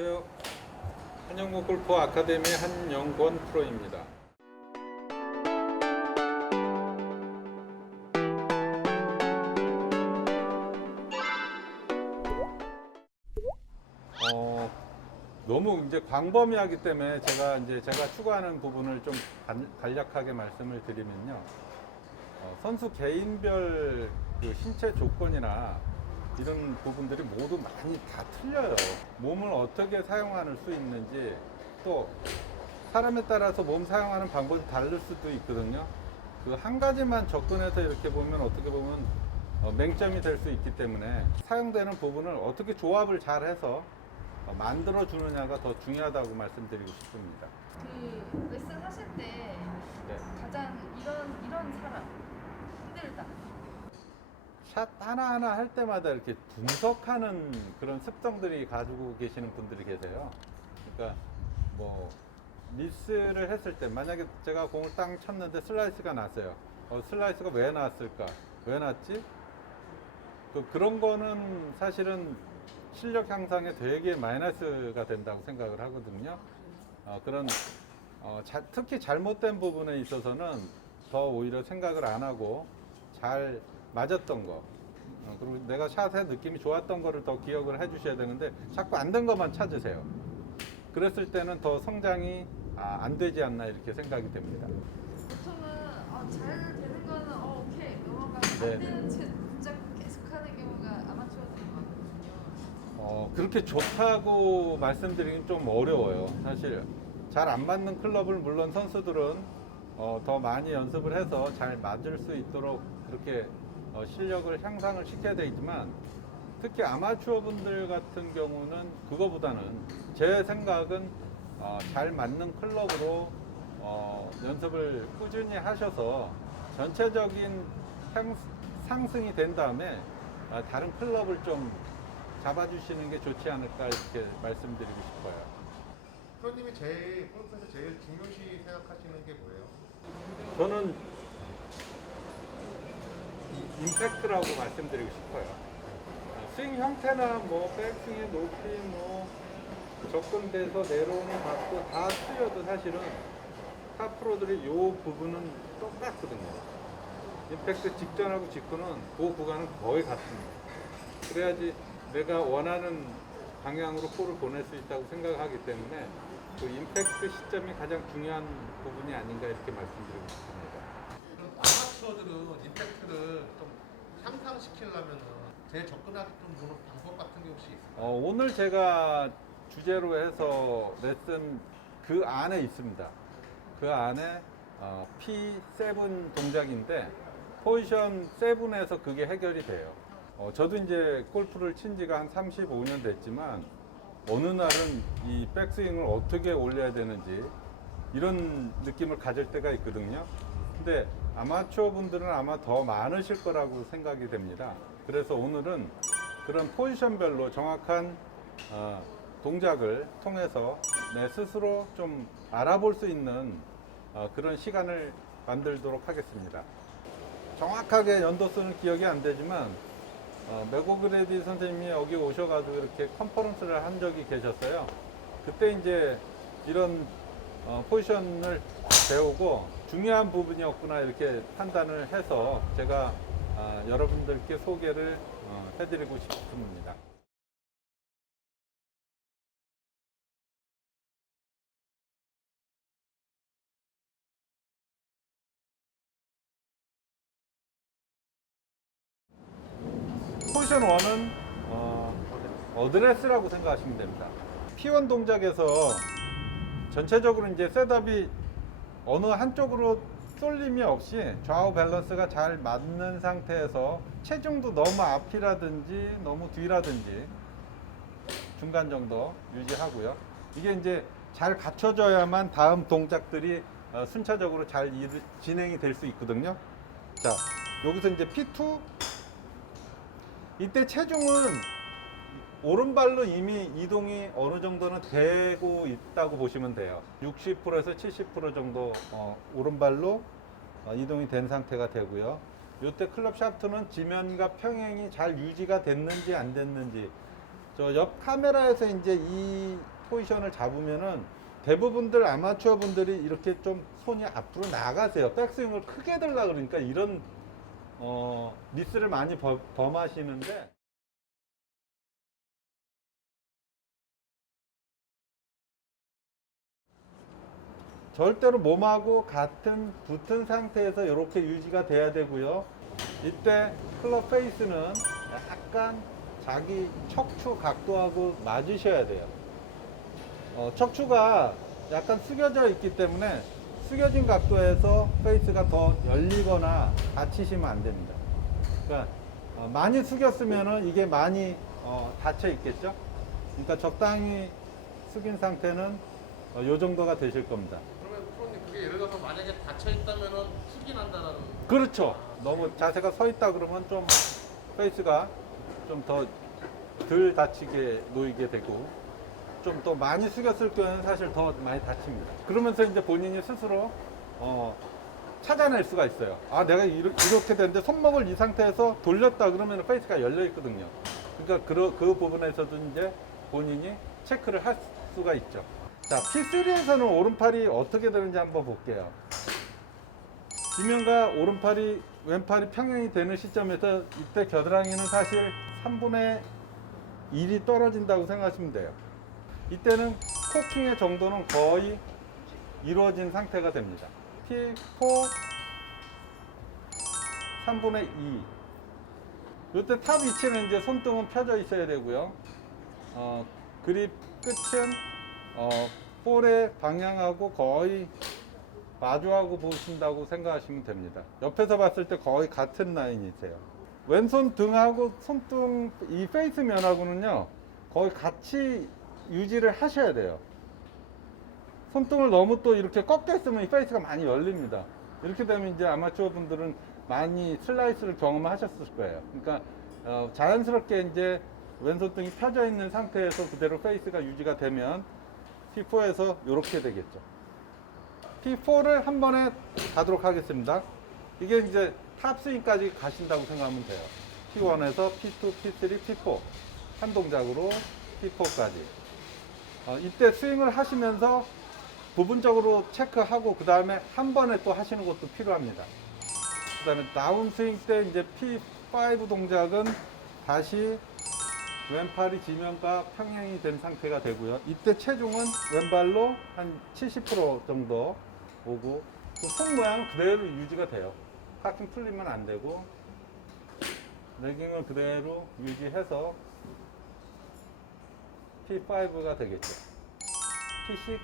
안녕하세요. 한영권 골프 아카데미 한영권 프로입니다. 너무 이제 광범위하기 때문에 제가 추구하는 부분을 좀 간략하게 말씀을 드리면요. 선수 개인별 그 신체 조건이나 이런 부분들이 모두 많이 다 틀려요. 몸을 어떻게 사용할 수 있는지, 또 사람에 따라서 몸 사용하는 방법이 다를 수도 있거든요. 그 한 가지만 접근해서 이렇게 보면 어떻게 보면 맹점이 될 수 있기 때문에 사용되는 부분을 어떻게 조합을 잘 해서 만들어 주느냐가 더 중요하다고 말씀드리고 싶습니다. 그 레슨 하실 때 네. 가장 이런 사람 힘들다. 샷 하나하나 할 때마다 이렇게 분석하는 그런 습성들이 가지고 계시는 분들이 계세요. 그러니까 뭐 미스를 했을 때 만약에 제가 공을 땅 쳤는데 슬라이스가 났어요. 슬라이스가 왜 났을까? 왜 났지? 그런 거는 사실은 실력 향상에 되게 마이너스가 된다고 생각을 하거든요. 특히 잘못된 부분에 있어서는 더 오히려 생각을 안 하고 잘 맞았던 거, 그리고 내가 샷의 느낌이 좋았던 거를 더 기억을 해 주셔야 되는데 자꾸 안 된 것만 찾으세요. 그랬을 때는 더 성장이 안 되지 않나 이렇게 생각이 됩니다. 보통은 잘 되는 거는 오케이 넘어가고 네. 안 되는 채 붙잡고 계속하는 경우가 아마추어들이 많거든요. 그렇게 좋다고 말씀드리긴 좀 어려워요. 사실 잘 안 맞는 클럽을 물론 선수들은 더 많이 연습을 해서 잘 맞을 수 있도록 그렇게 실력을 향상을 시켜야 되지만 특히 아마추어 분들 같은 경우는 그거보다는 제 생각은 잘 맞는 클럽으로 연습을 꾸준히 하셔서 전체적인 상승이 된 다음에 다른 클럽을 좀 잡아주시는 게 좋지 않을까 이렇게 말씀드리고 싶어요. 프로님이 골프에서 제일 중요시 생각하시는 게 뭐예요? 저는 임팩트라고 말씀드리고 싶어요. 스윙 형태나 뭐 백스윙의 높이, 뭐 접근돼서 내려오는 각도 다 틀려도 사실은 타 프로들이 이 부분은 똑같거든요. 임팩트 직전하고 직후는 그 구간은 거의 같습니다. 그래야지 내가 원하는 방향으로 볼을 보낼 수 있다고 생각하기 때문에 그 임팩트 시점이 가장 중요한 부분이 아닌가 이렇게 말씀드리고 싶습니다. 아마추어들은 임팩트를 좀 향상시키려면 제일 접근하기 좀 보는 방법 같은 게 혹시 있을까요? 오늘 제가 주제로 해서 레슨 그 안에 있습니다. 그 안에 P7 동작인데 포지션 7에서 그게 해결이 돼요. 저도 이제 골프를 친 지가 한 35년 됐지만 어느 날은 이 백스윙을 어떻게 올려야 되는지 이런 느낌을 가질 때가 있거든요. 근데 아마추어 분들은 아마 더 많으실 거라고 생각이 됩니다. 그래서 오늘은 그런 포지션별로 정확한 동작을 통해서 내 스스로 좀 알아볼 수 있는 그런 시간을 만들도록 하겠습니다. 정확하게 연도수는 기억이 안 되지만 맥오그레디 선생님이 여기 오셔가지고 이렇게 컨퍼런스를 한 적이 계셨어요. 그때 이제 이런 포지션을 배우고 중요한 부분이었구나 이렇게 판단을 해서 제가 여러분들께 소개를 해드리고 싶습니다. 포지션 1은 어드레스라고 생각하시면 됩니다. P1 동작에서 전체적으로 이제 셋업이 어느 한쪽으로 쏠림이 없이 좌우 밸런스가 잘 맞는 상태에서 체중도 너무 앞이라든지 너무 뒤라든지 중간 정도 유지하고요. 이게 이제 잘 갖춰져야만 다음 동작들이 순차적으로 잘 진행이 될 수 있거든요. 자, 여기서 이제 P2 이때 체중은 오른발로 이미 이동이 어느 정도는 되고 있다고 보시면 돼요. 60%에서 70% 정도 오른발로 이동이 된 상태가 되고요. 이때 클럽 샤프트는 지면과 평행이 잘 유지가 됐는지 안 됐는지 저 옆 카메라에서 이제 이 포지션을 잡으면은 대부분들 아마추어 분들이 이렇게 좀 손이 앞으로 나가세요. 백스윙을 크게 들라 그러니까 이런 미스를 많이 범하시는데, 절대로 몸하고 같은 붙은 상태에서 이렇게 유지가 돼야 되고요. 이때 클럽 페이스는 약간 자기 척추 각도하고 맞으셔야 돼요. 척추가 약간 숙여져 있기 때문에 숙여진 각도에서 페이스가 더 열리거나 다치시면 안 됩니다. 그러니까 많이 숙였으면 이게 많이 닫혀 있겠죠. 그러니까 적당히 숙인 상태는 이 정도가 되실 겁니다. 그러면 프로님 그게 예를 들어서 만약에 닫혀 있다면은 훅이 난다라는. 그렇죠. 너무 자세가 서 있다 그러면 좀 페이스가 좀 더 덜 다치게 놓이게 되고, 좀 더 많이 숙였을 경우에는 사실 더 많이 다칩니다. 그러면서 이제 본인이 스스로 찾아낼 수가 있어요. 아, 내가 이렇게 됐는데 손목을 이 상태에서 돌렸다 그러면 페이스가 열려 있거든요. 그러니까 그 부분에서도 이제 본인이 체크를 할 수가 있죠. 자, P3에서는 오른팔이 어떻게 되는지 한번 볼게요. 지면과 오른팔이 왼팔이 평행이 되는 시점에서 이때 겨드랑이는 사실 3분의 1이 떨어진다고 생각하시면 돼요. 이때는 코킹의 정도는 거의 이루어진 상태가 됩니다. P4 3분의 2. 이때 탑 위치는 이제 손등은 펴져 있어야 되고요. 그립 끝은 볼의 방향하고 거의 마주하고 보신다고 생각하시면 됩니다. 옆에서 봤을 때 거의 같은 라인이세요. 왼손 등하고 손등 이 페이스 면하고는요 거의 같이 유지를 하셔야 돼요. 손등을 너무 또 이렇게 꺾여 있으면 이 페이스가 많이 열립니다. 이렇게 되면 이제 아마추어 분들은 많이 슬라이스를 경험하셨을 거예요. 그러니까 자연스럽게 이제 왼손등이 펴져 있는 상태에서 그대로 페이스가 유지가 되면 P4에서 이렇게 되겠죠. P4를 한 번에 가도록 하겠습니다. 이게 이제 탑스윙까지 가신다고 생각하면 돼요. P1에서 P2, P3, P4 한 동작으로 P4까지. 이때 스윙을 하시면서 부분적으로 체크하고 그 다음에 한 번에 또 하시는 것도 필요합니다. 그 다음에 다운스윙 때 이제 P5 동작은 다시 왼팔이 지면과 평행이 된 상태가 되고요. 이때 체중은 왼발로 한 70% 정도 오고 손 모양은 그대로 유지가 돼요. 파킹 풀리면 안 되고 레깅을 그대로 유지해서 P5가 되겠죠. P6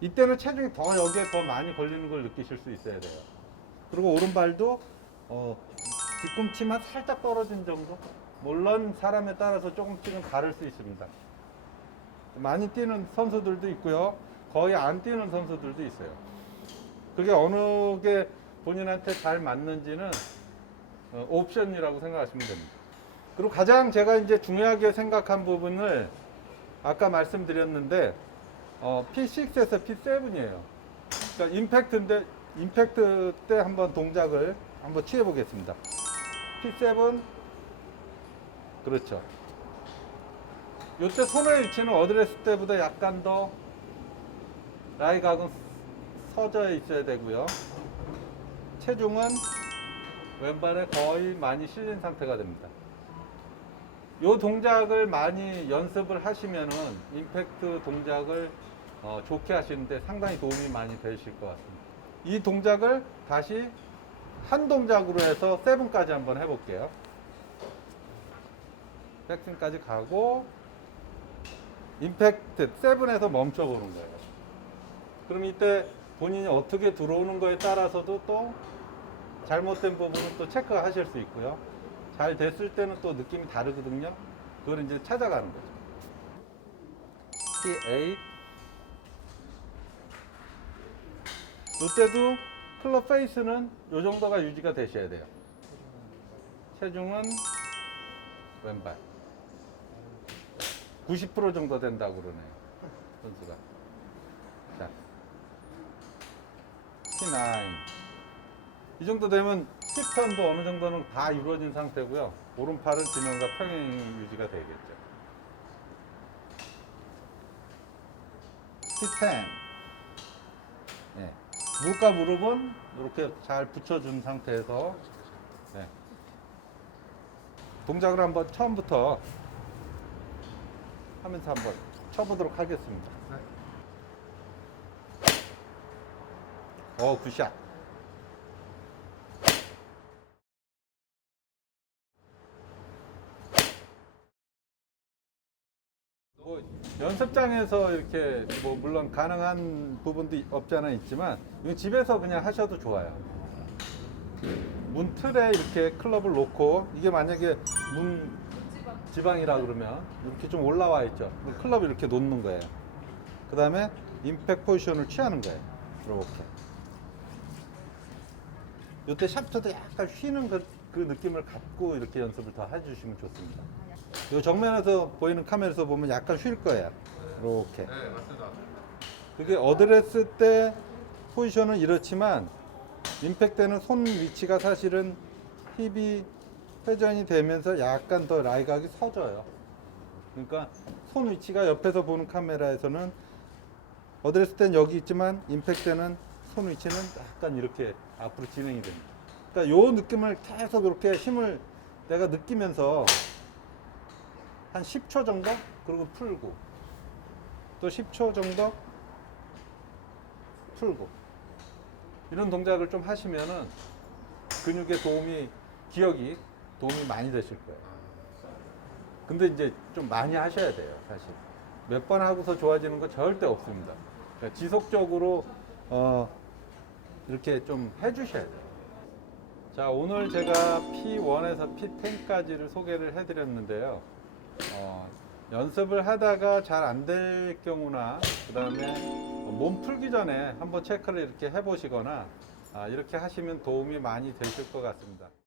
이때는 체중이 더 여기에 더 많이 걸리는 걸 느끼실 수 있어야 돼요. 그리고 오른발도 뒤꿈치만 살짝 떨어진 정도. 물론 사람에 따라서 조금씩은 다를 수 있습니다. 많이 뛰는 선수들도 있고요. 거의 안 뛰는 선수들도 있어요. 그게 어느 게 본인한테 잘 맞는지는 옵션이라고 생각하시면 됩니다. 그리고 가장 제가 이제 중요하게 생각한 부분을 아까 말씀드렸는데 P6에서 P7이에요. 그러니까 임팩트 때 한번 동작을 한번 취해 보겠습니다. P7 그렇죠. 이때 손의 위치는 어드레스 때보다 약간 더 라이각은 서져 있어야 되고요. 체중은 왼발에 거의 많이 실린 상태가 됩니다. 이 동작을 많이 연습을 하시면은 임팩트 동작을 좋게 하시는데 상당히 도움이 많이 되실 것 같습니다. 이 동작을 다시 한 동작으로 해서 7까지 한번 해볼게요. 백스윙까지 가고 임팩트 7에서 멈춰보는 거예요. 그럼 이때 본인이 어떻게 들어오는 거에 따라서도 또 잘못된 부분은 또 체크하실 수 있고요. 잘 됐을 때는 또 느낌이 다르거든요. 그걸 이제 찾아가는 거죠. P8 이때도 클럽 페이스는 이 정도가 유지가 되셔야 돼요. 체중은 왼발 90% 정도 된다고 그러네요. 선수가. 자, P9 이 정도 되면 힙턴도 어느 정도는 다 이루어진 상태고요. 오른팔은 지면과 평행 유지가 되겠죠. 힙텐. 네. 무릎과 무릎은 이렇게 잘 붙여준 상태에서 네. 동작을 한번 처음부터 하면서 한번 쳐보도록 하겠습니다. 굿샷. 뭐 연습장에서 이렇게 뭐 물론 가능한 부분도 없지 않아 있지만 이건 집에서 그냥 하셔도 좋아요. 문 틀에 이렇게 클럽을 놓고 이게 만약에 문 지방이라 그러면 이렇게 좀 올라와 있죠. 그럼 클럽을 이렇게 놓는 거예요. 그 다음에 임팩트 포지션을 취하는 거예요. 이렇게. 이때 샤프트도 약간 휘는 그 느낌을 갖고 이렇게 연습을 더 해주시면 좋습니다. 이 정면에서 보이는 카메라에서 보면 약간 쉴 거예요. 이렇게. 네, 맞습니다. 그게 어드레스 때 포지션은 이렇지만 임팩트 때는 손 위치가 사실은 힙이 회전이 되면서 약간 더 라이각이 서져요. 그러니까 손 위치가 옆에서 보는 카메라에서는 어드레스 때는 여기 있지만 임팩트 때는 손 위치는 약간 이렇게 앞으로 진행이 됩니다. 그러니까 요 느낌을 계속 이렇게 힘을 내가 느끼면서 한 10초 정도 그리고 풀고 또 10초 정도 풀고 이런 동작을 좀 하시면은 근육의 기억이 도움이 많이 되실 거예요. 근데 이제 좀 많이 하셔야 돼요, 사실. 몇 번 하고서 좋아지는 거 절대 없습니다. 그러니까 지속적으로 이렇게 좀 해주셔야 돼요. 자, 오늘 제가 P1에서 P10까지를 소개를 해드렸는데요. 연습을 하다가 잘 안 될 경우나 그 다음에 몸 풀기 전에 한번 체크를 이렇게 해보시거나 이렇게 하시면 도움이 많이 되실 것 같습니다.